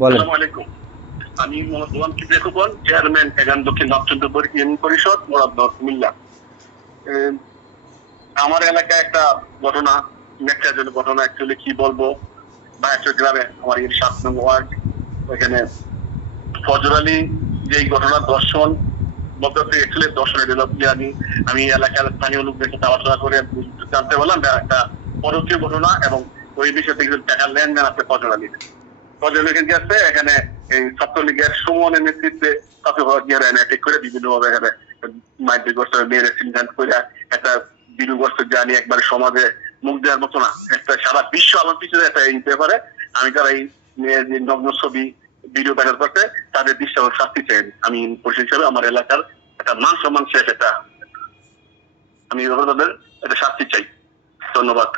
বলেন। আসসালামু আলাইকুম। আমি মোহাম্মদ গোলাম কিবরিয়া খোকন, চেয়ারম্যান এগান দক্ষিণ নবচন্দ্রপুর ইউনিয়ন পরিষদ, মোরাদনগর, কুমিল্লা। এম, আমার এলাকায় একটা ঘটনা, ন্যাক্কারজনক ঘটনা। অ্যাকচুয়ালি কি বলবো, বায়াচর গ্রামে আমার এই 7 নং ওয়ার্ড, ওইখানে ফজর আলী যে ঘটনা দর্শন বলতে অ্যাকচুয়ালি দর্শনের আমি আমি এলাকার স্থানীয় লোকদের সাথে আলোচনা করে জানতে পারলাম যে একটা পরকীয় ঘটনা, এবং ওই বিষয়ে কিছু টাকার লেনদেন আছে ফজর আলীর। পর্যবেক্ষণ আছে এখানে এই ছাত্রলীগের সুমনের নেতৃত্বে ছাত্রলীগেরা অ্যাটাক করে বিভিন্ন ভাবে এখানে মাইগ্রেট মেয়ের অ্যাক্সিডেন্ট করে একটা বিরুগ্রস্ত জানি একবার সমাজে মুখ দেওয়ার মতো না, একটা সারা বিশ্ব আমার পিছনে একটা এই ব্যাপারে আমি তারা এই মেয়ের যে নগ্ন ছবি ভিডিও ভাইরাল করতে তাদের দৃশ্য শাস্তি চাই। আমি পরিষদ হিসাবে আমার এলাকার একটা মান সম্মান শেষ, এটা আমি তাদের একটা শাস্তি চাই। ধন্যবাদ।